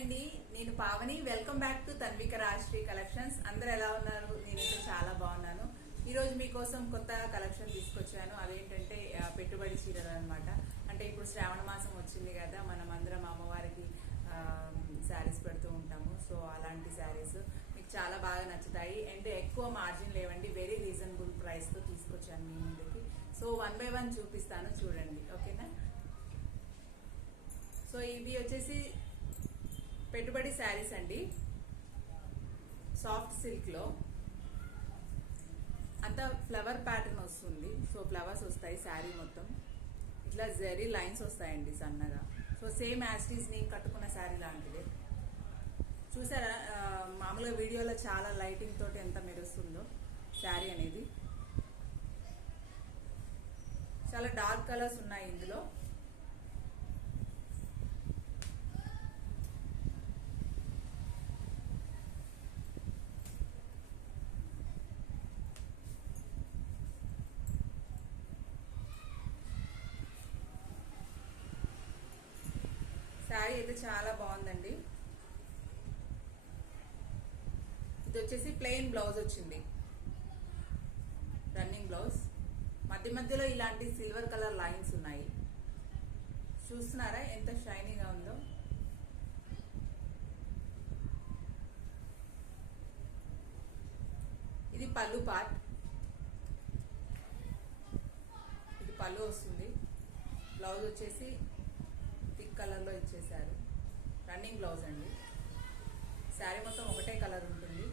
అండి, నేను Pavani. Welcome back to Tanvika Rajashree collections. అందరు ఎలా ఉన్నారు? నేనైతే చాలా బాగున్నాను. ఈ రోజు మీకోసం కొత్త కలెక్షన్ తీసుకొచ్చాను. అదేంటంటే పెట్టుబడి చీరలు అనమాట. అంటే ఇప్పుడు శ్రావణ మాసం వచ్చింది కదా, మనం అందరం అమ్మవారికి శారీస్ పెడుతూ ఉంటాము. సో అలాంటి శారీస్ మీకు చాలా బాగా నచ్చుతాయి. అండ్ ఎక్కువ మార్జిన్ లేవండి, వెరీ రీజనబుల్ ప్రైస్ తో తీసుకొచ్చాను మీ ముందుకి. సో 1 by 1 చూపిస్తాను, చూడండి. ఓకేనా? సో ఇవి వచ్చేసి పెట్టుబడి శారీస్ అండి, సాఫ్ట్ సిల్క్ లో అంతా ఫ్లవర్ ప్యాటర్న్ వస్తుంది. సో ఫ్లవర్స్ వస్తాయి శారీ మొత్తం, ఇట్లా జరీ లైన్స్ వస్తాయండి సన్నగా. సో సేమ్ యాస్టీస్ నేను కట్టుకున్న శారీ లాంటిదే. చూసారా మామూలుగా వీడియోలో చాలా లైటింగ్ తోటి ఎంత మెరుస్తుందో శారీ అనేది. చాలా డార్క్ కలర్స్ ఉన్నాయి ఇందులో. శారీ అయితే చాలా బాగుందండి. ఇది వచ్చేసి ప్లెయిన్ బ్లౌజ్ వచ్చింది, రన్నింగ్ బ్లౌజ్. మధ్య మధ్యలో ఇలాంటి సిల్వర్ కలర్ లైన్స్ ఉన్నాయి. చూస్తున్నారా ఎంత షైనీగా ఉందో? ఇది పళ్ళు పార్ట్, ఇది పళ్ళు వస్తుంది. బ్లౌజ్ వచ్చేసి థిక్ కలర్ లో ఇచ్చేసారు. రన్నింగ్ బ్లౌజ్ అండి. శారీ మొత్తం ఒకటే కలర్ ఉంటుంది.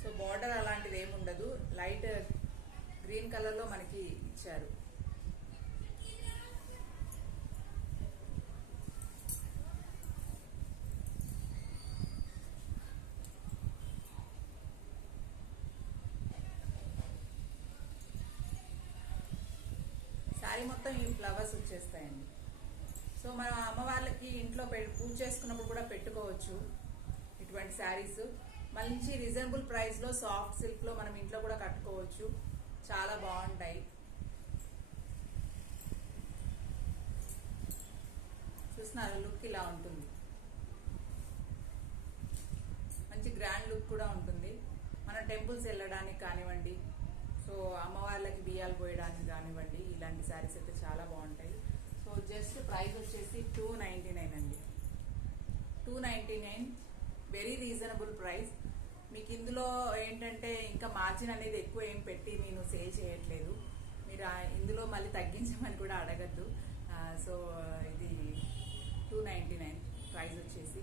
సో బార్డర్ అలాంటిది ఏమి ఉండదు, లైట్ గ్రీన్ కలర్ లో మనకి ఇచ్చారు. శారీ మొత్తం ఈ ఫ్లవర్స్ వచ్చేస్తాయండి. సో మనం అమ్మవార్లకి ఇంట్లో పూజ చేసుకున్నప్పుడు కూడా పెట్టుకోవచ్చు ఇటువంటి శారీస్. మంచి రీజనబుల్ ప్రైస్ లో సాఫ్ట్ సిల్క్ లో మనం ఇంట్లో కూడా కట్టుకోవచ్చు, చాలా బాగుంటాయి. చూస్తున్నారు, లుక్ ఇలా ఉంటుంది. మంచి గ్రాండ్ లుక్ కూడా ఉంటుంది. మనం టెంపుల్స్ వెళ్ళడానికి కానివ్వండి, సో అమ్మవార్లకి బియ్యాలు పోయడానికి కానివ్వండి, ఇలాంటి శారీస్ అయితే చాలా బాగుంటాయి. సో జస్ట్ ప్రైస్ వచ్చేసి 299 అండి, 299. Very reasonable price. మీకు ఇందులో ఏంటంటే ఇంకా మార్జిన్ అనేది ఎక్కువ ఏం పెట్టి నేను సేల్ చేయట్లేదు. మీరు ఇందులో మళ్ళీ తగ్గించమని కూడా అడగద్దు. సో ఇది 299 ప్రైస్ వచ్చేసి.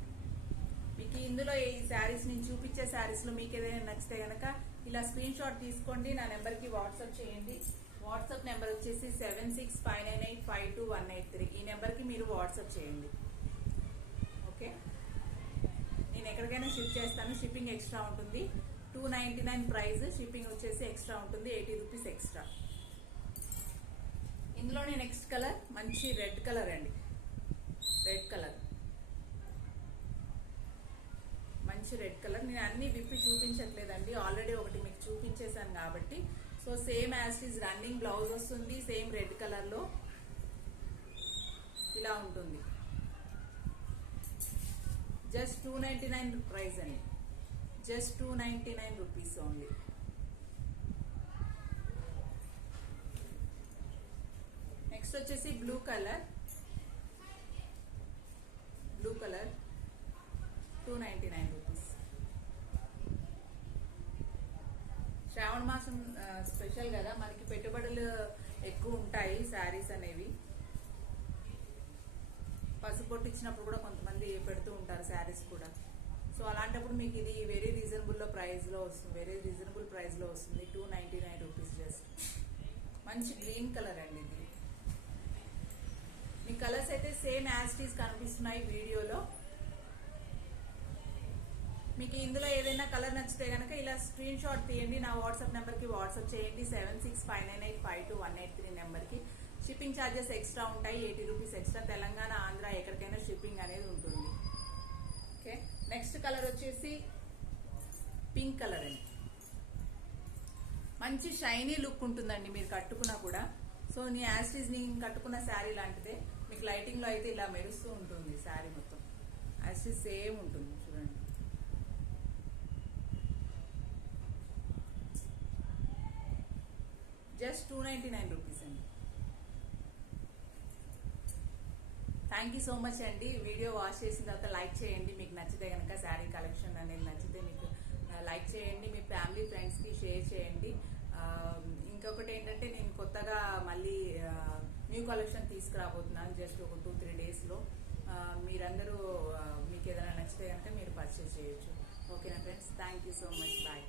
మీకు ఇందులో ఈ శారీస్ నేను చూపించే శారీస్ లో మీకు ఏదైనా నచ్చితే గనక ఇలా స్క్రీన్ షాట్ తీసుకోండి, నా నెంబర్ కి వాట్సాప్ చేయండి. వాట్సాప్ నెంబర్ వచ్చేసి 7659852183. ఈ నెంబర్ కి మీరు వాట్సాప్ చేయండి. ఓకే, నేను ఎక్కడికైనా షిప్ చేస్తాను. షిప్పింగ్ ఎక్స్ట్రా ఉంటుంది. 299 ప్రైస్, షిప్పింగ్ వచ్చేసి ఎక్స్ట్రా ఉంటుంది, 80 రూపీస్ ఎక్స్ట్రా. ఇందులోనే నెక్స్ట్ కలర్ మంచి రెడ్ కలర్ అండి, రెడ్ కలర్, మంచి రెడ్ కలర్. నేను అన్ని విప్పి చూపించట్లేదండి, ఆల్రెడీ ఒకటి మీకు చూపించేశాను కాబట్టి. So same as is running blouse వస్తుంది, సేమ్ రెడ్ కలర్ లో ఇలా ఉంటుంది. జస్ట్ 299 ప్రైస్ అండి, జస్ట్ 299 రూపీస్ ఓన్లీ. నెక్స్ట్ వచ్చేసి blue colour, blue colour 299 rupees. శ్రావణ మాసం స్పెషల్ కదా, మనకి పెట్టుబడులు ఎక్కువ ఉంటాయి శారీస్ అనేవి. పసుపొట్టు ఇచ్చినప్పుడు కూడా కొంతమంది పెడుతూ ఉంటారు శారీస్ కూడా. సో అలాంటప్పుడు మీకు ఇది వెరీ రీజనబుల్ ప్రైస్ లో వస్తుంది, వెరీ రీజనబుల్ ప్రైస్ లో వస్తుంది. 299 రూపీస్ జస్ట్. మంచి గ్రీన్ కలర్ అండి ఇది. మీ కలర్స్ అయితే సేమ్ యాజ్ ఇట్ ఈస్ కనిపిస్తున్నాయి వీడియోలో. మీకు ఇందులో ఏదైనా కలర్ నచ్చితే కనుక ఇలా స్క్రీన్ షాట్ తీయండి, నా వాట్సాప్ నెంబర్ కి వాట్సాప్ చేయండి. 7659852183 నెంబర్ కి. షిప్పింగ్ ఛార్జెస్ ఎక్స్ట్రా ఉంటాయి, 80 రూపీస్ ఎక్స్ట్రా. తెలంగాణ, ఆంధ్ర ఎక్కడికైనా షిప్పింగ్ అనేది ఉంటుంది. ఓకే, నెక్స్ట్ కలర్ వచ్చేసి పింక్ కలర్ అండి. మంచి షైనీ లుక్ ఉంటుందండి మీరు కట్టుకున్నా కూడా. సో సో నీ యాస్టీస్ నేను కట్టుకున్న శారీ లాంటిదే, మీకు లైటింగ్ లో అయితే ఇలా మెరుస్తూ ఉంటుంది శారీ మొత్తం, యాస్టీస్ సేమ్ ఉంటుంది చూడండి. జస్ట్ 299 రూపీస్ అండి. థ్యాంక్ యూ సో మచ్ అండి. వీడియో వాచ్ చేసిన తర్వాత లైక్ చేయండి, మీకు నచ్చితే కనుక శారీ కలెక్షన్ అనేది నచ్చితే మీకు లైక్ చేయండి, మీ ఫ్యామిలీ ఫ్రెండ్స్కి షేర్ చేయండి. ఇంకొకటి ఏంటంటే నేను కొత్తగా మళ్ళీ న్యూ కలెక్షన్ తీసుకురాబోతున్నాను జస్ట్ ఒక 2-3 డేస్లో. మీరందరూ మీకు ఏదైనా నచ్చితే కనుక మీరు పర్చేస్ చేయొచ్చు. ఓకేనా friends, thank you so much, bye.